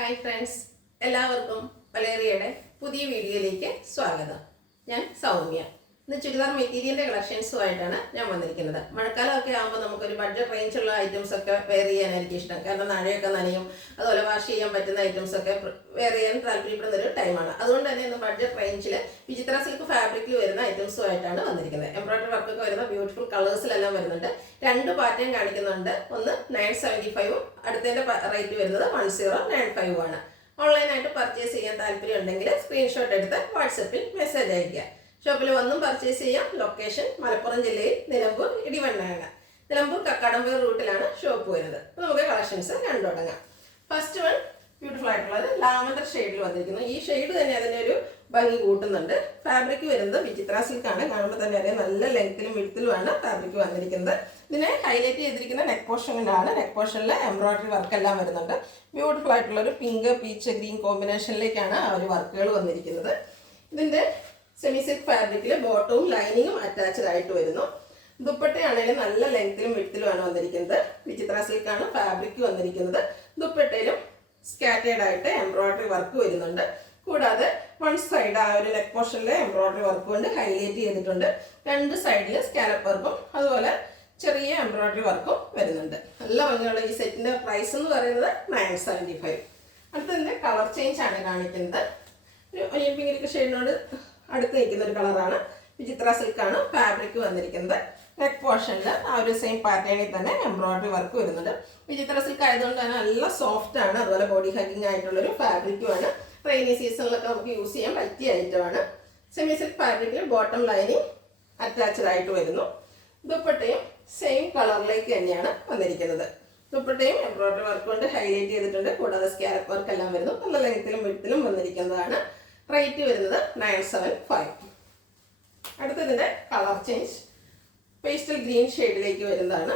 Hi friends, എല്ലാവർക്കും വലേറിയയുടെ പുതിയ വീഡിയോയിലേക്ക് സ്വാഗതം. ഞാൻ സൗമ്യ. ഇന്ന് ചുരിദാർ മെറ്റീരിയലിൻ്റെ കളക്ഷൻസുമായിട്ടാണ് ഞാൻ വന്നിരിക്കുന്നത്. മഴക്കാലമൊക്കെ ആകുമ്പോൾ നമുക്കൊരു ബഡ്ജറ്റ് റേഞ്ചുള്ള ഐറ്റംസ് ഒക്കെ വെയർ ചെയ്യാനായിരിക്കും ഇഷ്ടം. കാരണം നാഴയൊക്കെ നനയും, അതുപോലെ വാഷ് ചെയ്യാൻ പറ്റുന്ന ഐറ്റംസ് ഒക്കെ വെയർ ചെയ്യാൻ താല്പര്യപ്പെടുന്ന ഒരു ടൈമാണ്. അതുകൊണ്ട് തന്നെ ഇന്ന് ബഡ്ജറ്റ് റേഞ്ചിൽ വിചിത്ര സിൽക്ക് ഫാബ്രിക്കിൽ വരുന്ന ഐറ്റംസുമായിട്ടാണ് വന്നിരിക്കുന്നത്. എംബ്രോയിഡറി വർക്കൊക്കെ വരുന്ന ബ്യൂട്ടിഫുൾ കളേഴ്സിലെല്ലാം വരുന്നുണ്ട്. രണ്ട് പാറ്റേൺ കാണിക്കുന്നുണ്ട്. ഒന്ന് 975, അടുത്തതിൻ്റെ റേറ്റ് വരുന്നത് 1095 ആണ്. ഓൺലൈനായിട്ട് പർച്ചേസ് ചെയ്യാൻ താല്പര്യം ഉണ്ടെങ്കിൽ സ്ക്രീൻഷോട്ട് എടുത്ത് വാട്സപ്പിൽ മെസ്സേജ് അയയ്ക്കുക. ഷോപ്പിൽ വന്നും പർച്ചേസ് ചെയ്യാം. ലൊക്കേഷൻ മലപ്പുറം ജില്ലയിൽ നിലമ്പൂർ ഇടിവണ്ണയാണ്. നിലമ്പൂർ കക്കാടംപുഴ റൂട്ടിലാണ് ഷോപ്പ് വരുന്നത്. അപ്പോൾ നമുക്ക് കളക്ഷൻസ് കണ്ടു തുടങ്ങാം. ഫസ്റ്റ് വൺ ബ്യൂട്ടിഫുൾ ആയിട്ടുള്ളത് ലാവൻഡർ ഷെയ്ഡിൽ വന്നിരിക്കുന്നു. ഈ ഷെയ്ഡ് തന്നെ അതിനൊരു ഭംഗി കൂട്ടുന്നുണ്ട്. ഫാബ്രിക് വരുന്നത് വിചിത്ര സിൽക്കാണ്. കാണുമ്പോൾ തന്നെ അറിയാം, നല്ല ലെങ്ത്തിലും വിഡ്ത്തിലുമാണ് ഫാബ്രിക് വന്നിരിക്കുന്നത്. ഇതിനെ ഹൈലൈറ്റ് ചെയ്തിരിക്കുന്ന നെക്ക് പോർഷനിലാണ്. നെക്ക് പോർഷനിൽ എംബ്രോയിഡറി വർക്ക് എല്ലാം വരുന്നുണ്ട്. ബ്യൂട്ടിഫുൾ ആയിട്ടുള്ളൊരു പിങ്ക് പീച്ച് ഗ്രീൻ കോമ്പിനേഷനിലേക്കാണ് ആ ഒരു വർക്കുകൾ വന്നിരിക്കുന്നത്. ഇതിൻ്റെ സെമി സിൽക്ക് ഫാബ്രിക്കിൽ ബോട്ടവും ലൈനിങ്ങും അറ്റാച്ച്ഡ് ആയിട്ട് വരുന്നു. ദുപ്പട്ടയാണെങ്കിലും നല്ല ലെങ്ത്തിലും വിഡ്ത്തിലുമാണ് വന്നിരിക്കുന്നത്. വിചിത്ര സിൽക്കാണ് ഫാബ്രിക് വന്നിരിക്കുന്നത്. ദുപ്പട്ടയിലും സ്കാറ്റേഡ് ആയിട്ട് എംബ്രോയിഡറി വർക്ക് വരുന്നുണ്ട്. കൂടാതെ വൺ സൈഡ് ആ ഒരു നെക്ക് പോർഷനിലെ എംബ്രോയിഡറി വർക്ക് കൊണ്ട് ഹൈലൈറ്റ് ചെയ്തിട്ടുണ്ട്. രണ്ട് സൈഡിൽ സ്കാലപ്പ് വർക്കും അതുപോലെ ചെറിയ എംബ്രോയിഡറി വർക്കും വരുന്നുണ്ട്. നല്ല ഭംഗിയുള്ള ഈ സെറ്റിൻ്റെ പ്രൈസ് എന്ന് പറയുന്നത് 975. അടുത്തതിൻ്റെ കളർ ചേഞ്ച് ആണ് കാണിക്കുന്നത്. ഒരു ഒനിയൻ പിങ്ക് ഷെയ്ഡിനോട് അടുത്ത് നിൽക്കുന്ന ഒരു കളറാണ്. വിചിത്ര സിൽക്കാണ് ഫാബ്രിക് വന്നിരിക്കുന്നത്. നെക്ക് പോർഷനിൽ ആ ഒരു സെയിം പാറ്റേണിൽ തന്നെ എംബ്രോയിഡറി വർക്ക് വരുന്നുണ്ട്. വിചിത്ര സിൽക്ക് ആയതുകൊണ്ട് തന്നെ നല്ല സോഫ്റ്റ് ആണ്. അതുപോലെ ബോഡി ഹഗ്ഗിങ് ആയിട്ടുള്ളൊരു ഫാബ്രിക്കുമാണ്. റെയിനി സീസണിലൊക്കെ നമുക്ക് യൂസ് ചെയ്യാൻ പറ്റിയ ഐറ്റമാണ്. സെമി സിൽക്ക് ഫാബ്രിക്കിൽ ബോട്ടം ലൈനിങ് അറ്റാച്ച്ഡ് ആയിട്ട് വരുന്നു. ദുപ്പട്ടയും സെയിം കളറിലേക്ക് തന്നെയാണ് വന്നിരിക്കുന്നത്. ദുപ്പട്ടയും എംബ്രോയിഡറി വർക്ക് കൊണ്ട് ഹൈലൈറ്റ് ചെയ്തിട്ടുണ്ട്. കൂടാതെ സ്കാലപ്പ് വർക്ക് എല്ലാം വരുന്നു. നല്ല ലെങ്ത്തിലും വിഡ്ത്തിലും വന്നിരിക്കുന്നതാണ്. റേറ്റ് വരുന്നത് 975. അടുത്തതിൻ്റെ കളർ ചേഞ്ച് പേസ്റ്റൽ ഗ്രീൻ ഷെയ്ഡിലേക്ക് വരുന്നതാണ്.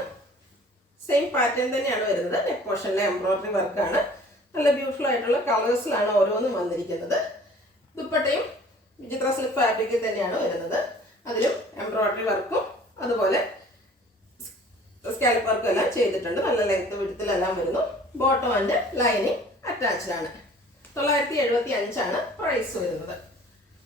സെയിം പാറ്റേൺ തന്നെയാണ് വരുന്നത്. നെക്ക് പോർഷനിലെ എംബ്രോയിഡറി വർക്കാണ്. നല്ല ബ്യൂട്ടിഫുൾ ആയിട്ടുള്ള കളേഴ്സിലാണ് ഓരോന്നും വന്നിരിക്കുന്നത്. ദുപ്പട്ടയും വിചിത്ര സിൽക്ക് ഫാബ്രിക്കിൽ തന്നെയാണ് വരുന്നത്. അതിലും എംബ്രോയിഡറി വർക്കും അതുപോലെ സ്കാലപ്പ് വർക്കും എല്ലാം ചെയ്തിട്ടുണ്ട്. നല്ല ലെങ്ത് വിഡ്ത്തിലെല്ലാം വരുന്നു. ബോട്ടം ആൻഡ് ലൈനിങ് അറ്റാച്ച്ഡ് ആണ്. 975 ആണ് പ്രൈസ് വരുന്നത്.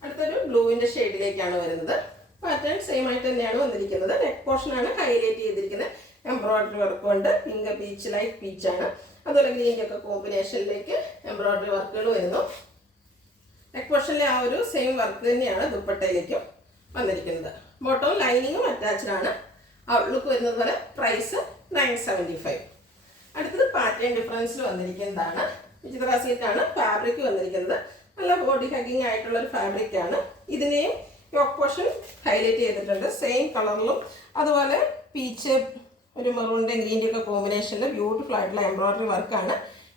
അടുത്തൊരു ബ്ലൂവിൻ്റെ ഷെയ്ഡിലേക്കാണ് വരുന്നത്. പാറ്റേൺ സെയിം ആയിട്ട് തന്നെയാണ് വന്നിരിക്കുന്നത്. നെക്ക് പോർഷനാണ് ഹൈലൈറ്റ് ചെയ്തിരിക്കുന്നത്. എംബ്രോയിഡറി വർക്ക് കൊണ്ട് പിങ്ക് പീച്ച് ലൈറ്റ് പീച്ചാണ്. അതുപോലെ ഗ്രീൻ്റെ ഒക്കെ കോമ്പിനേഷനിലേക്ക് എംബ്രോയിഡറി വർക്കുകൾ വരുന്നു. നെക്ക് പോർഷനിലെ ആ ഒരു സെയിം വർക്ക് തന്നെയാണ് ദുപ്പട്ടയിലേക്കും വന്നിരിക്കുന്നത്. ബോട്ടവും ലൈനിങ്ങും അറ്റാച്ച്ഡ് ആണ്. ഔട്ട്ലുക്ക് വരുന്നത് പോലെ പ്രൈസ് 975. അടുത്തത് പാറ്റേൺ ഡിഫറൻസിൽ വന്നിരിക്കുന്നതാണ്. വിചിത്ര സിൽക്കാണ് ഫാബ്രിക് വന്നിരിക്കുന്നത്. നല്ല ബോഡി ഹഗ്ഗിങ് ആയിട്ടുള്ള ഒരു ഫാബ്രിക്കാണ്. ഇതിനെയും യോക്ക് പോർഷൻ ഹൈലൈറ്റ് ചെയ്തിട്ടുണ്ട്. സെയിം കളറിലും അതുപോലെ പീച്ച് ഒരു മെറൂണിൻ്റെ ഗ്രീൻ്റെ ഒക്കെ കോമ്പിനേഷനിൽ ബ്യൂട്ടിഫുൾ ആയിട്ടുള്ള എംബ്രോയിഡറി വർക്കാണ്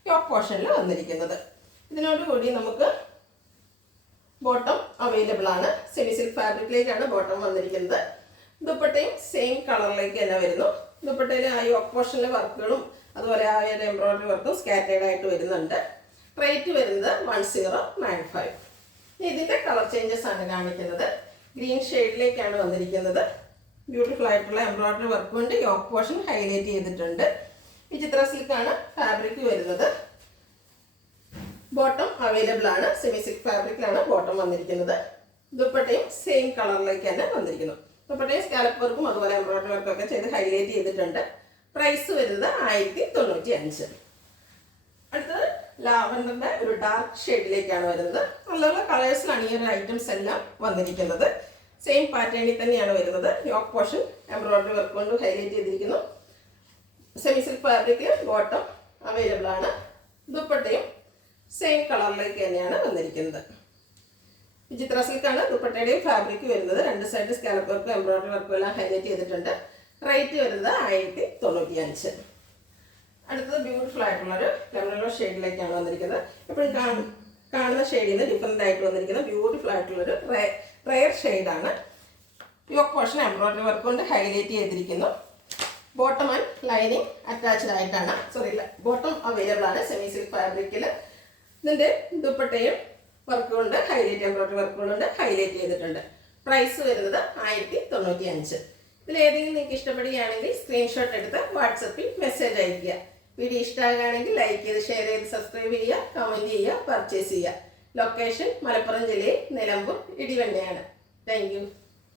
യോക്ക് പോർഷനിൽ വന്നിരിക്കുന്നത്. ഇതിനോടുകൂടി നമുക്ക് ബോട്ടം അവൈലബിൾ ആണ്. സെമി സിൽക്ക് ഫാബ്രിക്കിലേക്കാണ് ബോട്ടം വന്നിരിക്കുന്നത്. ദുപ്പട്ടയും സെയിം കളറിലേക്ക് തന്നെ വരുന്നു. ദുപ്പട്ടയിൽ ആ യോക്ക് പോർഷനിലെ വർക്കുകളും അതുപോലെ ആ ഒരു എംബ്രോയിഡറി വർക്കും സ്കാറ്റേഡ് ആയിട്ട് വരുന്നുണ്ട്. റേറ്റ് വരുന്നത് 1095. ഇതിൻ്റെ കളർ ചേഞ്ചസ് ആണ് കാണിക്കുന്നത്. ഗ്രീൻ ഷെയ്ഡിലേക്കാണ് വന്നിരിക്കുന്നത്. ബ്യൂട്ടിഫുൾ ആയിട്ടുള്ള എംബ്രോയിഡറി വർക്ക് കൊണ്ട് യോക്ക് പോർഷൻ ഹൈലൈറ്റ് ചെയ്തിട്ടുണ്ട്. വിചിത്ര സിൽക്കാണ് ഫാബ്രിക് വരുന്നത്. ബോട്ടം അവൈലബിൾ ആണ്. സെമി സിൽക്ക് ഫാബ്രിക്കിലാണ് ബോട്ടം വന്നിരിക്കുന്നത്. ദുപ്പട്ടയും സെയിം കളറിലേക്ക് തന്നെ വന്നിരിക്കുന്നു. ദുപ്പട്ടയും സ്കാലപ്പ് വർക്കും അതുപോലെ എംബ്രോയിഡറി വർക്കും ഒക്കെ ചെയ്ത് ഹൈലൈറ്റ് ചെയ്തിട്ടുണ്ട്. പ്രൈസ് വരുന്നത് 1095. അടുത്തത് ലാവൻഡറിൻ്റെ ഒരു ഡാർക്ക് ഷെയ്ഡിലേക്കാണ് വരുന്നത്. നല്ല നല്ല കളേഴ്സിലാണ് ഈ ഒരു ഐറ്റംസ് എല്ലാം വന്നിരിക്കുന്നത്. സെയിം പാറ്റേണിൽ തന്നെയാണ് വരുന്നത്. യോക്ക് പോർഷൻ എംബ്രോയിഡറി വർക്ക് കൊണ്ട് ഹൈലൈറ്റ് ചെയ്തിരിക്കുന്നു. സെമി സിൽക്ക് ഫാബ്രിക്കിൽ ബോട്ടം അവൈലബിൾ ആണ്. ദുപ്പട്ടയും സെയിം കളറിലേക്ക് തന്നെയാണ് വന്നിരിക്കുന്നത്. വിചിത്ര സിൽക്കാണ് ദുപ്പട്ടയുടെയും ഫാബ്രിക് വരുന്നത്. രണ്ട് സൈഡ് സ്കാലപ്പ് വർക്കും എംബ്രോയിഡറി വർക്കും എല്ലാം ഹൈലൈറ്റ് ചെയ്തിട്ടുണ്ട്. റേറ്റ് വരുന്നത് 1095. അടുത്തത് ബ്യൂട്ടിഫുൾ ആയിട്ടുള്ളൊരു ലെമൺ യെല്ലോ ഷെയ്ഡിലേക്കാണ് വന്നിരിക്കുന്നത്. എപ്പോഴും കാണുന്ന ഷെയ്ഡിൽ നിന്ന് ഡിഫറെൻ്റ് ആയിട്ട് വന്നിരിക്കുന്ന ബ്യൂട്ടിഫുൾ ആയിട്ടുള്ളൊരു റെയർ ഷെയ്ഡാണ്. യോക്ക് പോർഷൻ എംബ്രോയിഡറി വർക്ക് കൊണ്ട് ഹൈലൈറ്റ് ചെയ്തിരിക്കുന്നു. ബോട്ടം ആൻഡ് ലൈനിങ് അറ്റാച്ച്ഡ് ആയിട്ടാണ്. ബോട്ടം അവൈലബിൾ ആണ് സെമി സിൽക്ക് ഫാബ്രിക്കിൽ. ഇതിൻ്റെ ദുപ്പട്ടയും വർക്ക് കൊണ്ട് ഹൈലൈറ്റ് എംബ്രോയിഡറി വർക്കുകളുണ്ട് ഹൈലൈറ്റ് ചെയ്തിട്ടുണ്ട്. പ്രൈസ് വരുന്നത് 1095. ഇതിലേതെങ്കിലും നിങ്ങൾക്ക് ഇഷ്ടപ്പെടുകയാണെങ്കിൽ സ്ക്രീൻഷോട്ട് എടുത്ത് വാട്സപ്പിൽ മെസ്സേജ് അയയ്ക്കുക. വീഡിയോ ഇഷ്ടമാകുകയാണെങ്കിൽ ലൈക്ക് ചെയ്ത് ഷെയർ ചെയ്ത് സബ്സ്ക്രൈബ് ചെയ്യുക, കമൻറ്റ് ചെയ്യുക, പർച്ചേസ് ചെയ്യുക. ലൊക്കേഷൻ മലപ്പുറം ജില്ലയിൽ നിലമ്പൂർ ഇടിവണ്ണയാണ്. Thank you.